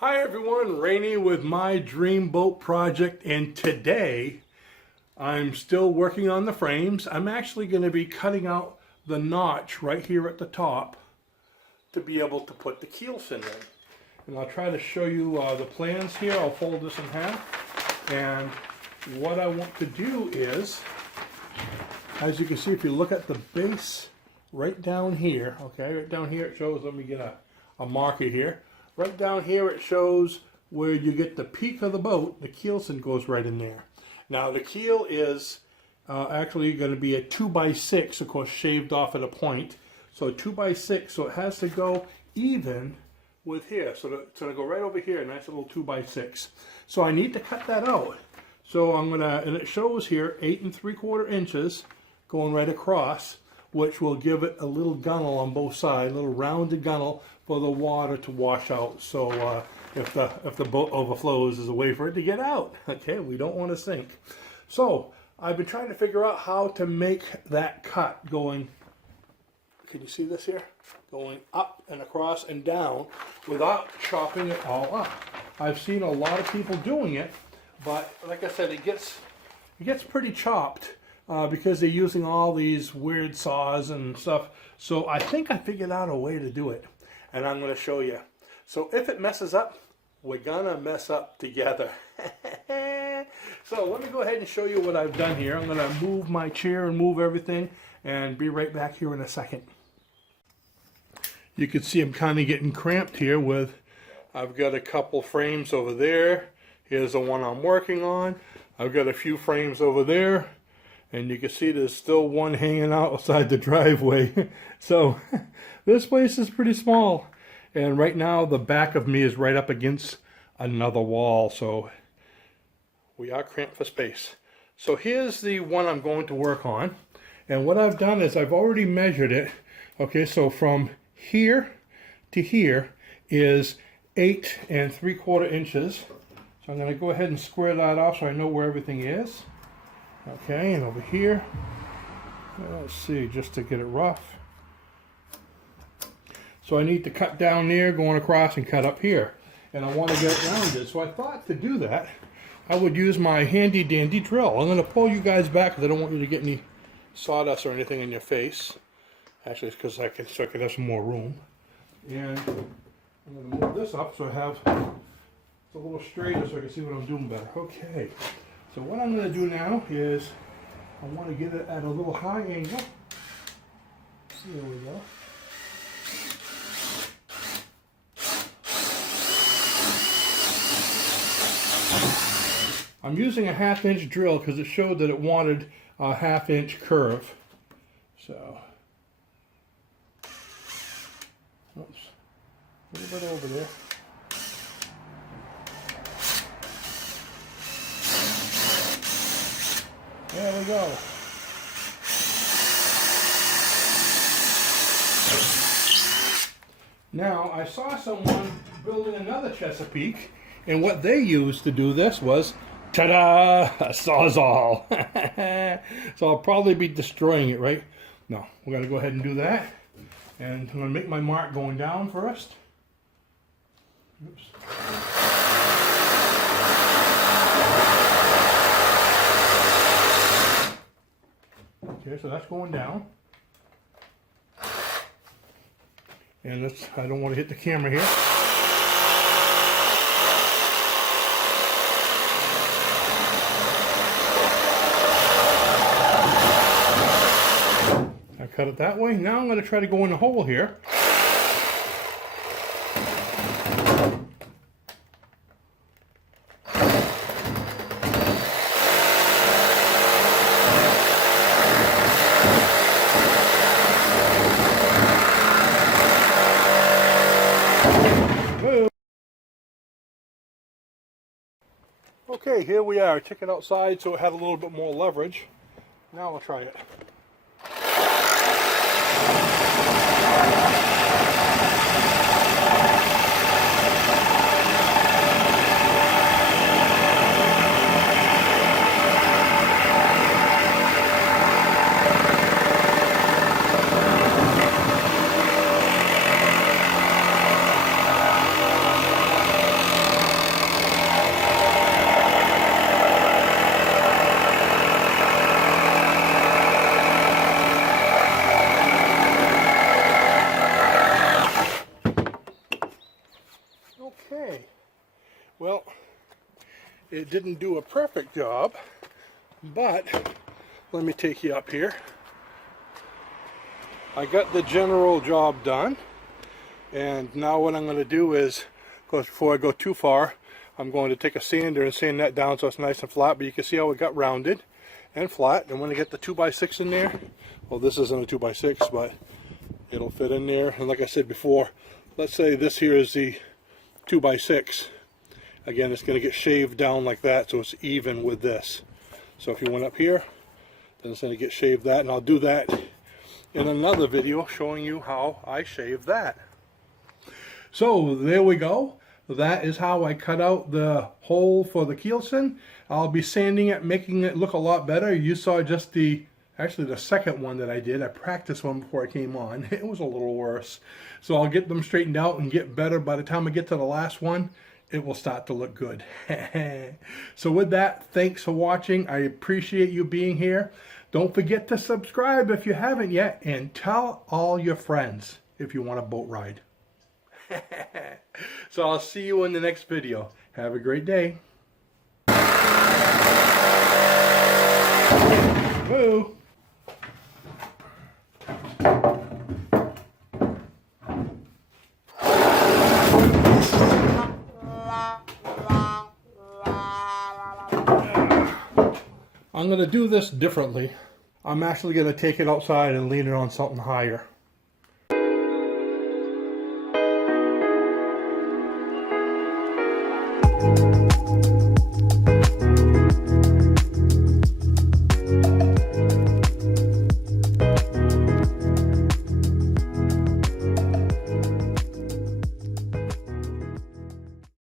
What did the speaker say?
Hi everyone, Rainey with my dream boat project, and today I'm still working on the frames. I'm actually going to be cutting out the notch right here at the top to be able to put the Keelson in. And I'll try to show you the plans here. I'll fold this in half, and what I want to do is, as you can see, if you look at the base right down here, okay, right down here it shows, let me get a marker here. Right down here it shows where you get the peak of the boat. The Keelson goes right in there. Now the keel is actually going to be a 2x6, of course shaved off at a point. So 2x6, so it has to go even with here. So it's going to go right over here, a nice little 2x6. So I need to cut that out. So I'm going to, and it shows here 8 3/4 inches going right across, which will give it a little gunnel on both sides, a little rounded gunnel for the water to wash out. So if the boat overflows, there's a way for it to get out. Okay, we don't want to sink. So I've been trying to figure out how to make that cut going, can you see this here? Going up and across and down without chopping it all up. I've seen a lot of people doing it, but like I said, it gets pretty chopped. Because they're using all these weird saws and stuff. So I think I figured out a way to do it, and I'm going to show you. So if it messes up, we're gonna mess up together. So let me go ahead and show you what I've done here. I'm going to move my chair and move everything and be right back here in a second. You can see I'm kind of getting cramped here with, I've got a couple frames over there. Here's the one I'm working on. I've got a few frames over there. And you can see there's still one hanging out outside the driveway. So this place is pretty small. And right now the back of me is right up against another wall. So we are cramped for space. So here's the one I'm going to work on. And what I've done is I've already measured it. Okay, so from here to here is 8 3/4 inches. So I'm going to go ahead and square that off so I know where everything is. Okay, and over here, let's see, just to get it rough. So I need to cut down there, going across, and cut up here. And I want to get it rounded. So I thought to do that, I would use my handy dandy drill. I'm going to pull you guys back because I don't want you to get any sawdust or anything in your face. Actually, it's because I can have some more room. And I'm going to move this up so I have it's a little straighter so I can see what I'm doing better. Okay. So what I'm going to do now is I want to get it at a little high angle. There we go. I'm using a 1/2 inch drill because it showed that it wanted a 1/2 inch curve. So, oops, a little bit over there. There we go. Now, I saw someone building another Chesapeake, and what they used to do this was, ta-da, a Sawzall. So I'll probably be destroying it, right? No, we're going to go ahead and do that. And I'm going to make my mark going down first. Oops. Okay, so that's going down. And that's, I don't want to hit the camera here. I cut it that way. Now I'm going to try to go in the hole here. Okay, here we are. I took it outside so it had a little bit more leverage. Now I'll try it. Okay, well, it didn't do a perfect job, but let me take you up here. I got the general job done, and now what I'm going to do is, of course, before I go too far, I'm going to take a sander and sand that down so it's nice and flat, but you can see how it got rounded and flat. And when I get the 2x6 in there, well, this isn't a 2x6, but it'll fit in there. And like I said before, let's say this here is the 2x6. Again, it's going to get shaved down like that so it's even with this. So if you went up here, then it's going to get shaved that, and I'll do that in another video showing you how I shave that. So there we go. That is how I cut out the hole for the Keelson. I'll be sanding it, making it look a lot better. You saw just actually the second one that I did. I practiced one before I came on. It was a little worse. So I'll get them straightened out and get better. By the time I get to the last one, it will start to look good. So with that, thanks for watching. I appreciate you being here. Don't forget to subscribe if you haven't yet, and tell all your friends if you want a boat ride. So I'll see you in the next video. Have a great day. Boo. I'm going to do this differently. I'm actually going to take it outside and lean it on something higher.